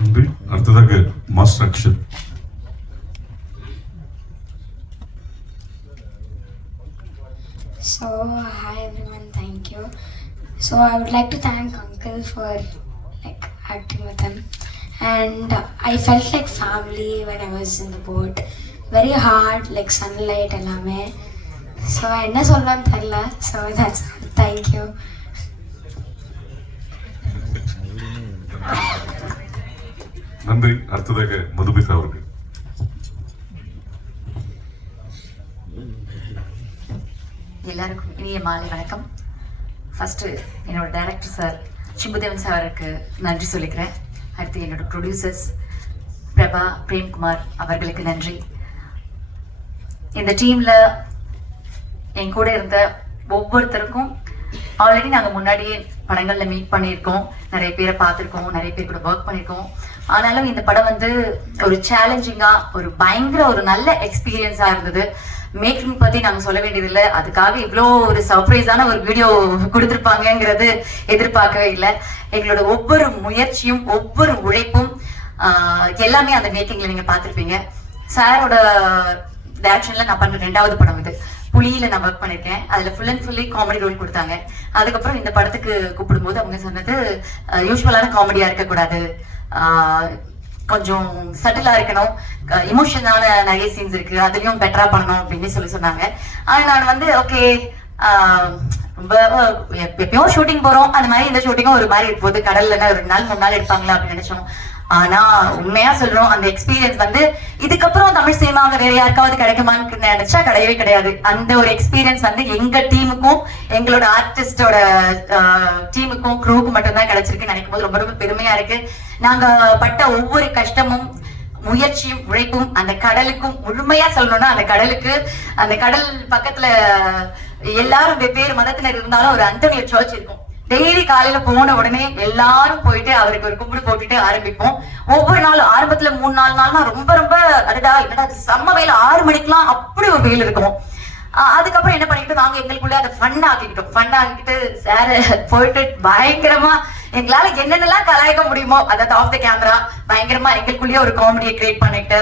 நன்றி. அடுத்ததாக master Akshat. So, hi everyone, thank you. So, I would like to thank Uncle for like acting with him, and I felt like family when I was in the boat. Very hard, like sunlight எல்லாமே. So, என்ன சொல்லணும்னு தெரியல. So, that's thank you. நன்றி. அடுத்ததாக மதுமிதா அவர்கள். எல்லாருக்கும் இனிய மாலை வணக்கம். ஃபஸ்ட்டு என்னோட டைரக்டர் சார் சிம்புதேவன் சாருக்கு நன்றி சொல்லிக்கிறேன். அடுத்து என்னோட ப்ரொடியூசர்ஸ் பிரபா பிரேம்குமார் அவர்களுக்கு நன்றி. இந்த டீமில் என் கூட இருந்த ஒவ்வொருத்தருக்கும் ஆல்ரெடி நாங்கள் முன்னாடியே படங்களில் மீட் பண்ணியிருக்கோம், நிறைய பேரை பார்த்துருக்கோம், நிறைய பேர் கூட ஒர்க் பண்ணியிருக்கோம். ஆனாலும் இந்த படம் வந்து ஒரு சேலஞ்சிங்காக ஒரு பயங்கர ஒரு நல்ல எக்ஸ்பீரியன்ஸாக இருந்தது. மேக்கிங் பற்றி நாங்கள் சொல்ல வேண்டியதில்லை, அதுக்காக இவ்வளோ ஒரு சர்ப்ரைஸான ஒரு வீடியோ கொடுத்துருப்பாங்கங்கிறது எதிர்பார்க்கவே இல்லை. எங்களோட ஒவ்வொரு முயற்சியும் ஒவ்வொரு உழைப்பும் எல்லாமே அந்த மேக்கிங்கில் நீங்கள் பார்த்துருப்பீங்க. சாரோட டைரக்ஷனில் நான் பண்ணுற 2வது படம் இது. புலியில நான் ஒர்க் பண்ணியிருக்கேன். அதில் full and fully comedy role கொடுத்தாங்க. அதுக்கப்புறம் இந்த படத்துக்கு கூப்பிடும்போது அவங்க சொன்னது யூஸ்வலான காமெடியாக இருக்கக்கூடாது, கொஞ்சம் சட்டிலாக இருக்கணும், இமோஷனான நிறைய சீன்ஸ் இருக்கு, அதுலயும் பெட்டரா பண்ணணும் அப்படின்னு சொன்னாங்க. ஆனால் நான் வந்து ஓகே, ரொம்ப எப்பயும் ஷூட்டிங் போறோம், அந்த மாதிரி இந்த ஷூட்டிங்கும் ஒரு மாதிரி இருக்கும் போது கடல்ல 2 நாள் 3 நாள் எடுப்பாங்களா அப்படின்னு நினைச்சோம். ஆனா உண்மையா சொல்றோம், அந்த எக்ஸ்பீரியன்ஸ் வந்து இதுக்கப்புறம் தமிழ் சினிமாவில் வேற யாருக்காவது கிடைக்குமான்னு நினைச்சா கிடையவே கிடையாது. அந்த ஒரு எக்ஸ்பீரியன்ஸ் வந்து எங்க டீமுக்கும் எங்களோட ஆர்டிஸ்டோட டீமுக்கும் க்ரூவுக்கும் மட்டும்தான் கிடைச்சிருக்கு. நினைக்கும் போது ரொம்ப ரொம்ப பெருமையா இருக்கு. நாங்க பட்ட ஒவ்வொரு கஷ்டமும் முயற்சியும் உழைப்பும் அந்த கடலுக்கும் முழுமையா சொல்லணும்னா அந்த கடல் பக்கத்துல எல்லாரும் வெவ்வேறு மதத்தினர் இருந்தாலும் ஒரு அந்தோனியர் சர்ச் இருக்கும். டெய்லி காலையில போன உடனே எல்லாரும் போயிட்டு அவருக்கு ஒரு கும்பிடு போட்டுட்டு ஆரம்பிப்போம். ஒவ்வொரு நாளும் ஆரம்பத்துல 3-4 நாள்னா ரொம்ப ரொம்ப அடடா என்னடா செம்ம வெயில், 6 மணிக்கெல்லாம் அப்படி ஒரு வெயில் இருக்கும். அதுக்கப்புறம் என்ன பண்ணிட்டு நாங்க எங்களுக்குள்ள அதை ஃபன் ஆக்கிக்கிட்டு சார் போயிட்டு பயங்கரமா எங்களால என்னென்னலாம் கலாய்க்க முடியுமோ, அதாவது ஆஃப் த கேமரா பயங்கரமா எங்களுக்குள்ளேயே ஒரு காமெடியை கிரியேட் பண்ணிட்டு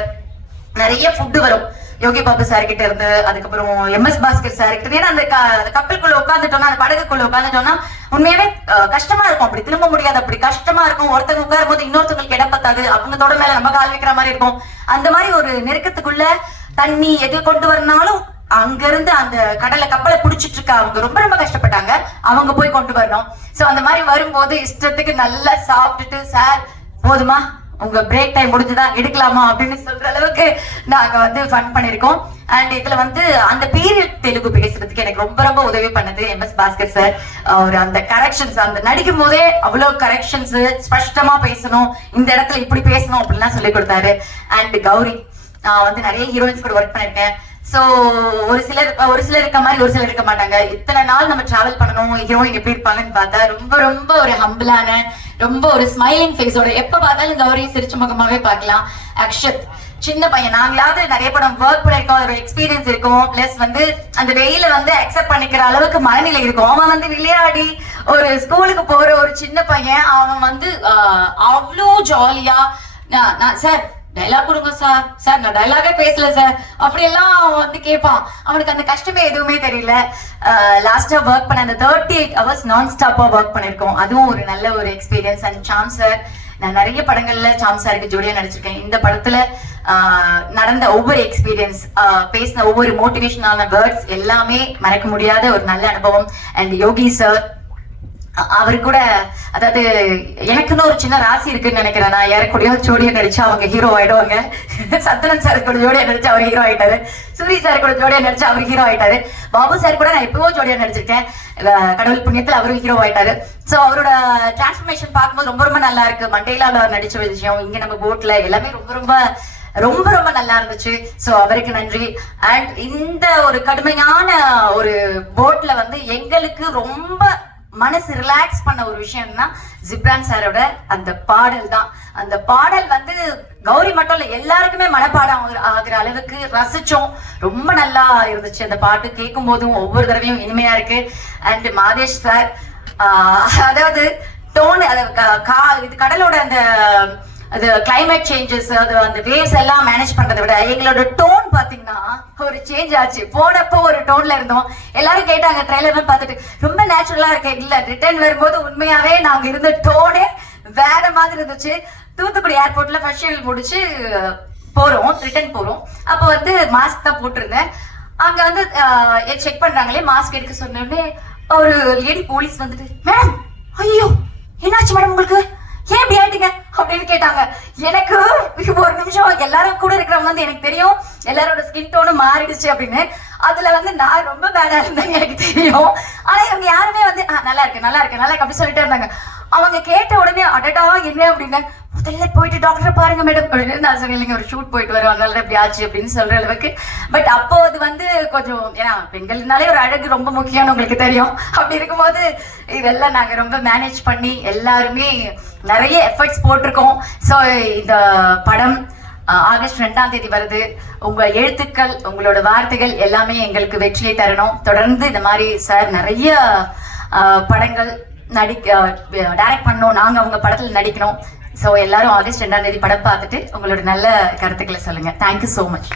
நிறைய ஃபுட்டு வரும் யோகி பாபு சார் கிட்ட இருந்து, அதுக்கப்புறம் MS பாஸ்கர் சார் கிட்ட. ஏன்னா அந்த கப்பலுக்குள்ள உட்காந்துட்டோம்னா, அந்த படகுக்குள்ள உட்காந்துட்டோம்னா உண்மையாவே கஷ்டமா இருக்கும், அப்படி திரும்ப முடியாது, அப்படி கஷ்டமா இருக்கும். ஒருத்தவங்க உட்காரும் போது இன்னொருத்தவங்களுக்கு இடம் பத்தாது, அவங்க தொட மேல நம்ம கால் வைக்கிற மாதிரி இருக்கும். அந்த மாதிரி ஒரு நெருக்கத்துக்குள்ள தண்ணி எது கொண்டு வரனாலும் அங்க இருந்து அந்த கப்பலை புடிச்சிட்டு இருக்க அவங்க ரொம்ப ரொம்ப கஷ்டப்பட்டாங்க, அவங்க போய் கொண்டு வரணும். சோ அந்த மாதிரி வரும்போது இஷ்டத்துக்கு நல்லா சாப்பிட்டுட்டு சார் போதுமா உங்க பிரேக் டைம் முடிஞ்சுதா எடுக்கலாமா அப்படின்னு சொல்ற அளவுக்கு நாங்க வந்து ஃபன் பண்ணிருக்கோம். அண்ட் இதுல வந்து அந்த பீரியட் தெலுங்கு பேசுறதுக்கு எனக்கு ரொம்ப ரொம்ப உதவி பண்ணது MS பாஸ்கர் சார். ஒரு அந்த கரெக்ஷன்ஸ், அந்த நடிக்கும் போதே அவ்வளவு கரெக்ஷன்ஸ், ஸ்பஷ்டமா பேசணும், இந்த இடத்துல இப்படி பேசணும் அப்படின்லாம் சொல்லி கொடுத்தாரு. அண்ட் கௌரி, நான் வந்து நிறைய ஹீரோயின்ஸ் கூட ஒர்க் பண்ணிருக்கேன். சோ ஒரு சிலர் இருக்க மாதிரி ஒரு சிலர் இருக்க மாட்டாங்க. இத்தனை நாள் நம்ம டிராவல் பண்ணணும், ஹீரோயின் எப்படி இருப்பாங்கன்னு பார்த்தா ரொம்ப ரொம்ப ஒரு ஹம்பிளான, ரொம்ப ஒரு ஸ்மைலிங் ஃபேஸோட, எப்ப பார்த்தாலும் கௌரி சிரிச்ச முகமாவே பார்க்கலாம். அக்ஷத் சின்ன பையன், நாங்களாவது நிறைய படம் ஒர்க் பண்ணிருக்கோம், அதோட எக்ஸ்பீரியன்ஸ் இருக்கும், பிளஸ் வந்து அந்த வெயில வந்து அக்செப்ட் பண்ணிக்கிற அளவுக்கு மனநிலை இருக்கும். அவன் வந்து விளையாடி ஒரு ஸ்கூலுக்கு போற ஒரு சின்ன பையன், அவன் வந்து அவ்வளோ ஜாலியா நான் சார் டைலாக் கொடுங்க சார் நான் டைலாகே பேசல சார் அப்படியெல்லாம் வந்து கேட்பான். அவனுக்கு அந்த கஷ்டமே எதுவுமே தெரியல. லாஸ்டா ஒர்க் பண்ண அந்த 38 hours நான் ஸ்டாப்பா ஒர்க் பண்ணிருக்கோம், அதுவும் ஒரு நல்ல ஒரு எக்ஸ்பீரியன்ஸ். அண்ட் சாம் சார், நான் நிறைய படங்கள்ல சாம் சாருக்கு ஜோடியா நடிச்சிருக்கேன். இந்த படத்துல நடந்த ஒவ்வொரு எக்ஸ்பீரியன்ஸ், பேசின ஒவ்வொரு மோட்டிவேஷனான வேர்ட்ஸ் எல்லாமே மறக்க முடியாத ஒரு நல்ல அனுபவம். அண்ட் யோகி சார், அவரு கூட அதாவது எனக்குன்னு ஒரு சின்ன ராசி இருக்குன்னு நினைக்கிறேன். நான் யாருக்கூடயோ ஜோடியா நடிச்சா அவங்க ஹீரோ ஆயிடுவாங்க. சத்யன் சார் கூட ஜோடியா நடிச்சா அவர் ஹீரோ ஆயிட்டாரு, சூரி சார் கூட ஜோடியா நடிச்சா அவர் ஹீரோ ஆயிட்டாரு, பாபு சார் கூட நான் எப்பவோ ஜோடியா நடிச்சிருக்கேன், கடவுள் புண்ணியத்தில் அவரும் ஹீரோ ஆயிட்டாரு. ஸோ அவரோட டிரான்ஸ்ஃபர்மேஷன் பார்க்கும்போது ரொம்ப ரொம்ப நல்லா இருக்கு. மண்டேலாவில் அவர் நடிச்ச விஷயம், இங்க நம்ம போட்ல எல்லாமே ரொம்ப ரொம்ப ரொம்ப ரொம்ப நல்லா இருந்துச்சு. சோ அவருக்கு நன்றி. அண்ட் இந்த ஒரு கடுமையான ஒரு போட்ல வந்து எங்களுக்கு ரொம்ப மனசு ரிலாக்ஸ் பண்ண ஒரு விஷயம்னா ஜிப்ரான் சாரோட அந்த பாடல் தான். அந்த பாடல் வந்து கௌரி மட்டும் இல்ல, எல்லாருக்குமே மனப்பாடம் ஆகிற அளவுக்கு ரசிச்சோம். ரொம்ப நல்லா இருந்துச்சு அந்த பாட்டு, கேட்கும் போதும் ஒவ்வொரு தடவையும் இனிமையா இருக்கு. அண்ட் மாதேஷ் சார், அதாவது டோன், இது கடலோட அந்த அது கிளைமேட் சேஞ்சஸ் அது அந்த வேவ்ஸ் எல்லாம் மேனேஜ் பண்றதை விட எங்களோட டோன் பாத்தீங்கன்னா ஒரு சேஞ்ச் ஆச்சு. போனப்போ ஒரு டோன்ல இருந்தோம். எல்லாரும் கேட்டாங்க ட்ரெய்லர்லாம் பார்த்துட்டு ரொம்ப நேச்சுரலா இருக்கு. இல்ல ரிட்டர்ன் வரும்போது உண்மையாவே நாங்க இருந்த டோனே வேற மாதிரி இருந்துச்சு. தூத்துக்குடி ஏர்போர்ட்ல ஃபர்ஸ்ட் ஷெட்யூல் முடிச்சு போறோம், ரிட்டர்ன் போறோம். அப்போ வந்து மாஸ்க் தான் போட்டிருந்தேன். அங்க வந்து செக் பண்றாங்களே, மாஸ்க் எடுக்க சொன்ன உடனே ஒரு லேடி போலீஸ் வந்துட்டு, மேடம் ஐயோ என்னாச்சு மேடம் உங்களுக்கு, ஏன் இப்படி ஆயிட்டீங்க அப்படின்னு கேட்டாங்க. எனக்கு ஒரு நிமிஷம், எல்லாரும் கூட இருக்கிறவங்க வந்து எனக்கு தெரியும் எல்லாரோட ஸ்கின் டோனும் மாறிடுச்சு அப்படின்னு. அதுல வந்து நான் ரொம்ப பேடா இருந்தேன் எனக்கு தெரியும். ஆனா இவங்க யாருமே வந்து நல்லா இருக்கு நல்லா இருக்கு நல்லா இருக்கு அப்படி சொல்லிட்டே இருந்தாங்க. அவங்க கேட்ட உடனே அடடா என்ன அப்படின்னு, முதல்ல போயிட்டு டாக்டரை பாருங்க மேடம் அப்படின்னு நான் சொன்னேன். இல்லைங்க ஒரு ஷூட் போயிட்டு வருவாங்க இப்படி ஆச்சு அப்படின்னு சொல்ற அளவுக்கு. பட் அப்போ அது வந்து கொஞ்சம், ஏன்னா பெண்கள்னாலே ஒரு அழகு ரொம்ப முக்கியம்னு உங்களுக்கு தெரியும். அப்படி இருக்கும்போது இதெல்லாம் நாங்க ரொம்ப மேனேஜ் பண்ணி எல்லாருமே நிறைய எஃபர்ட்ஸ் போட்டிருக்கோம். ஸோ இந்த படம் ஆகஸ்ட் 2ஆம் தேதி வருது. உங்க எழுத்துக்கள் உங்களோட வார்த்தைகள் எல்லாமே எங்களுக்கு வெற்றியை தரணும். தொடர்ந்து இந்த மாதிரி சார் நிறைய படங்கள் டைரக்ட் பண்ணணும், நாங்க அவங்க படத்துல நடிக்கணும். ஸோ எல்லாரும் ஆகஸ்ட் 2ஆம் தேதி படம் பார்த்துட்டு உங்களோட நல்ல கருத்துக்களை சொல்லுங்க. Thank you so much.